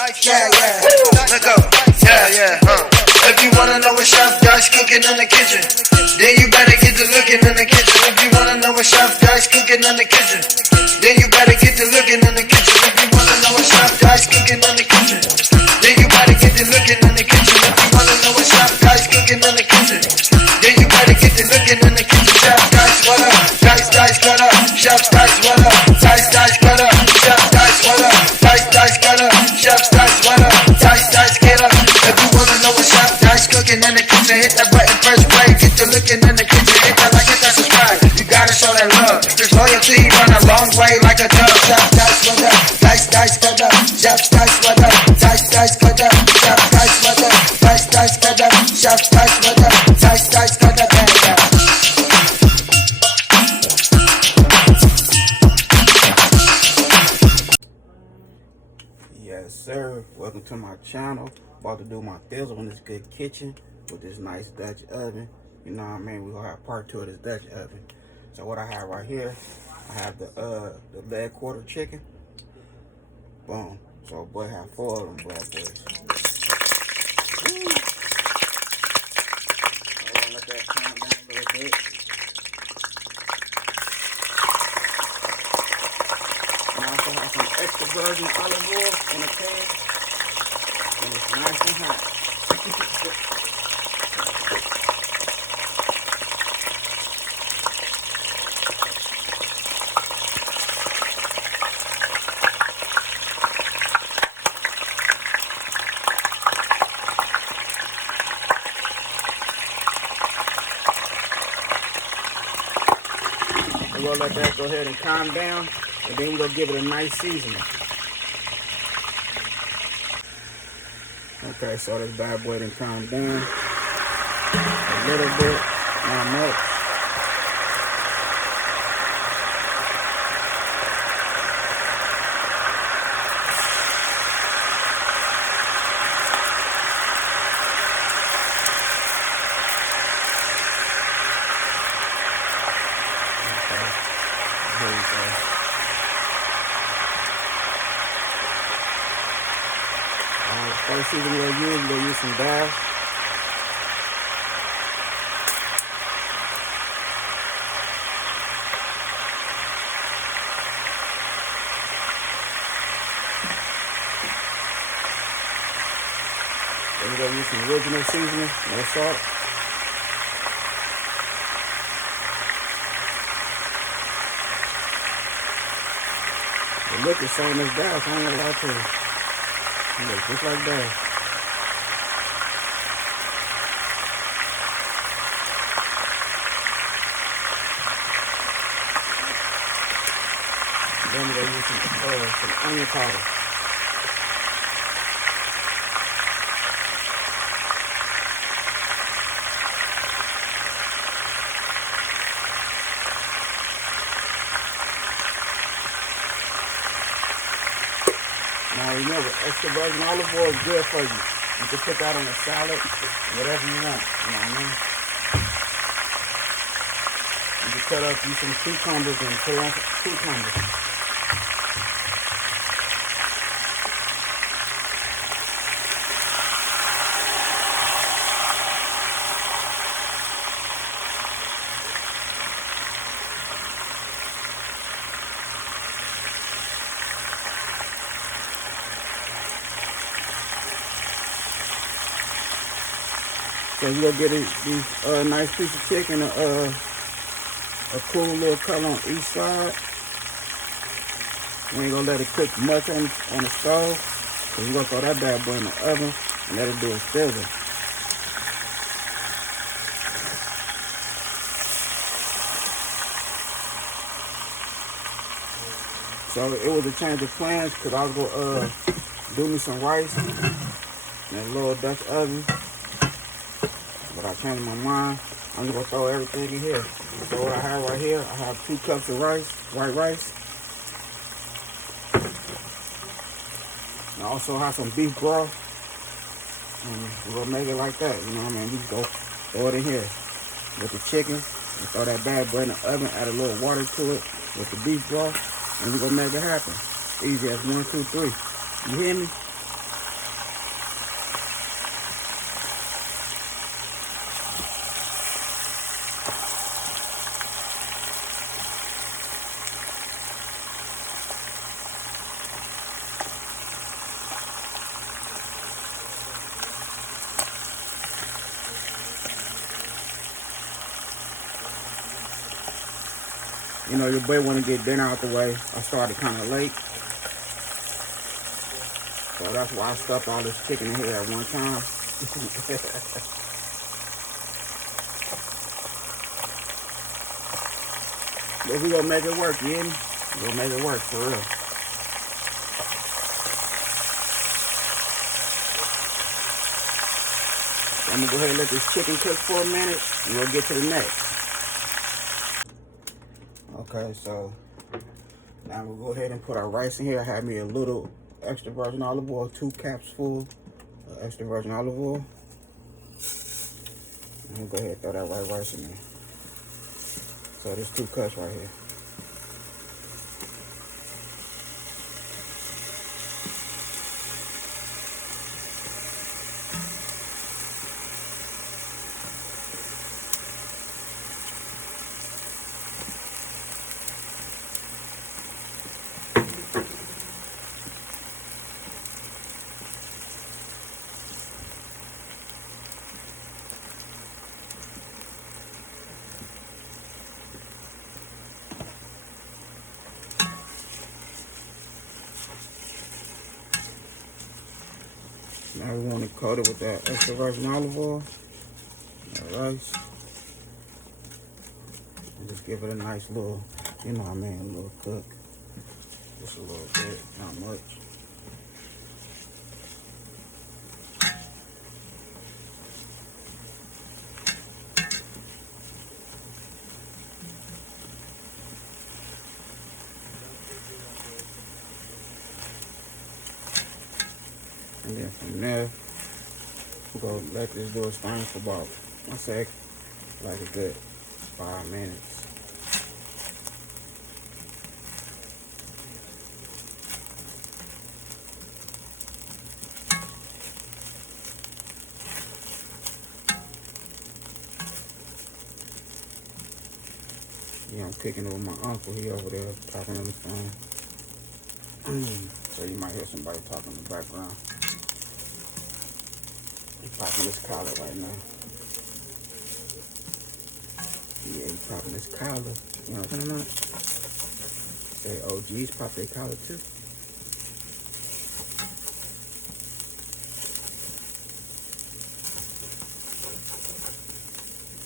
Let go. If you wanna know what Chef Dice cooking in the kitchen, then you better get to looking in the kitchen. If you wanna know what Chef Dice cooking in the kitchen, then you better get to looking in the kitchen. If you wanna know what Chef Dice cooking in the kitchen, then you better get to looking in the kitchen. If you wanna know what Chef Dice cooking in the kitchen, then you better get to looking in the kitchen. Chef Dice, what up? Dice, cut up. Chef Dice, what up? Dice, cut up. Chef Dice, what up? Dice, cut up. Chef Dice, what up? Dice, get up. If you wanna know what Chef Dice cooking in the kitchen, hit that button, press play. Get to looking in the kitchen, hit that like, hit that subscribe. You gotta show that love. This loyalty run a long way like a dove. Chef Dice, what up? Dice, cut up. Chef Dice, what up? Dice, cut up. Chef Dice, what up? Dice, cut up. Chef Dice, what up? Dice, cut up. Yes sir, welcome to my channel. About to do my thizzle in this good kitchen with this nice Dutch oven. You know what I mean? We're gonna have part 2 of this Dutch oven. So what I have right here, I have the leg quarter chicken. Boom. So boy, I have 4 of them bad boys. I'm gonna let that calm down a little bit. And I also have some extra virgin olive oil in a pan. And it's nice and hot. We're gonna let that go ahead and calm down, and then we're gonna give it a nice seasoning. Okay, so this bad boy done calmed down a little bit, not much. Here we go. First season we're gonna use some bass. Then we're gonna use some original seasoning, no salt. It looks the same as bass, I ain't gonna lie to you. It looks just like that. Then we're gonna use some onion powder. Now remember, extra virgin olive oil is good for you. You can put that on a salad, whatever you want, you know what I mean? You can cut up you some cucumbers and put on some cucumbers. So you're gonna get these nice piece of chicken, a cool little color on each side. We ain't gonna let it cook much on the stove, so we're gonna throw that bad boy in the oven and let it do its sizzle. So it was a change of plans because I was gonna do me some rice in a little Dutch oven. But I changed my mind. I'm just gonna throw everything in here. So what I have right here, I have 2 cups of rice, white rice. I also have some beef broth. And we're gonna make it like that, you know what I mean? We just go throw it in here with the chicken and throw that bad boy in the oven, add a little water to it with the beef broth, and we're gonna make it happen. Easy as 1, 2, 3. You hear me? You know, your boy want to get dinner out the way. I started kind of late. So that's why I stuffed all this chicken in here at one time. But we gonna make it work, you hear me? We gonna make it work for real. So I'm gonna go ahead and let this chicken cook for a minute, and we'll get to the next. Okay, so now we'll go ahead and put our rice in here. I have me a little extra virgin olive oil, 2 caps full of extra virgin olive oil. And we'll go ahead and throw that white rice in there. So there's 2 cups right here. Now we want to coat it with that extra virgin olive oil, that rice, and just give it a nice little, you know what I mean, a little cook. Just a little bit, not much. And then from there, we're going to let this do its thing for about, I say, like a good 5 minutes. Yeah, I'm kicking it with my uncle. He over there talking on the phone. So you might hear somebody talking in the background. He's popping his collar right now. Yeah, he's popping his collar. You know what I'm talking about? Say OGs pop their collar too.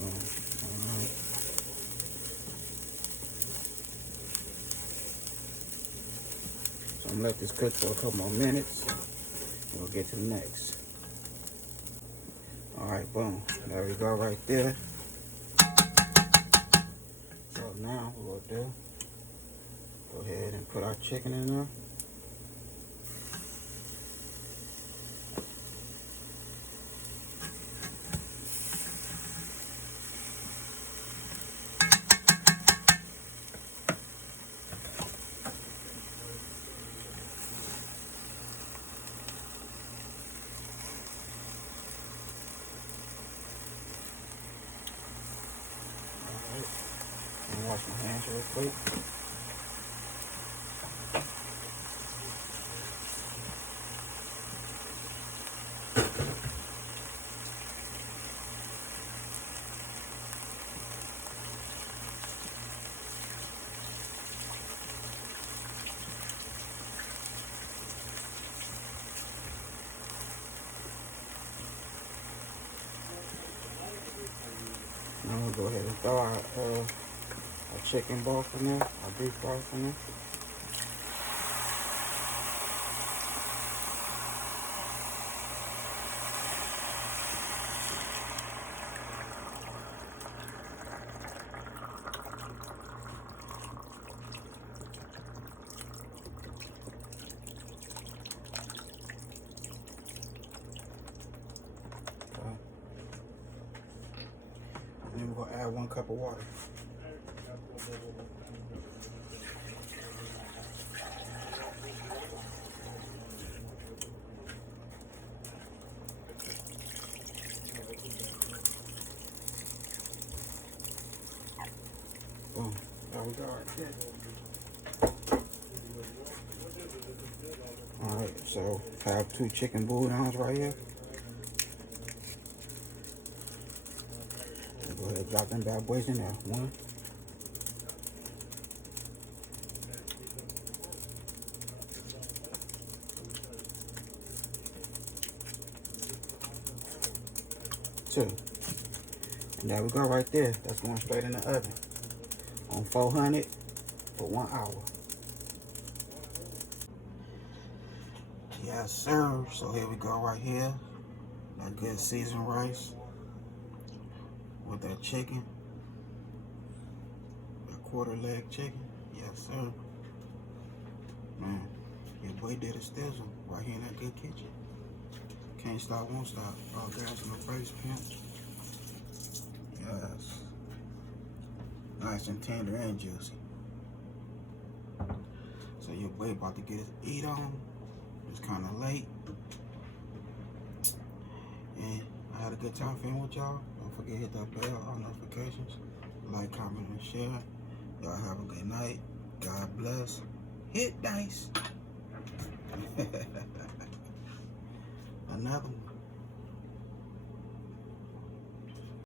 Alright. So I'm gonna let this cook for a couple more minutes. We'll get to the next. Alright, boom. There we go right there. So now what we'll do, go ahead and put our chicken in there. Wash my hands real quick. Now we'll go ahead and throw our chicken broth in there, our beef broth in there. Okay. And then we're gonna add 1 cup of water. Boom. There we go right there. Alright, so I have 2 chicken bouillons right here. Go ahead and drop them bad boys in there. 1. too. And there we go right there. That's going straight in the oven on 400 for 1 hour. Yes, sir. So here we go right here. That good seasoned rice with that chicken. That quarter leg chicken. Yes, sir. Man, your boy did a stizzle right here in that good kitchen. Can't stop, won't stop. All gas in the face, pimp. Yes. Nice and tender and juicy. So your boy about to get his eat on. It's kind of late. And I had a good time filming with y'all. Don't forget to hit that bell, all notifications. Like, comment, and share. Y'all have a good night. God bless. Hit dice. Another one.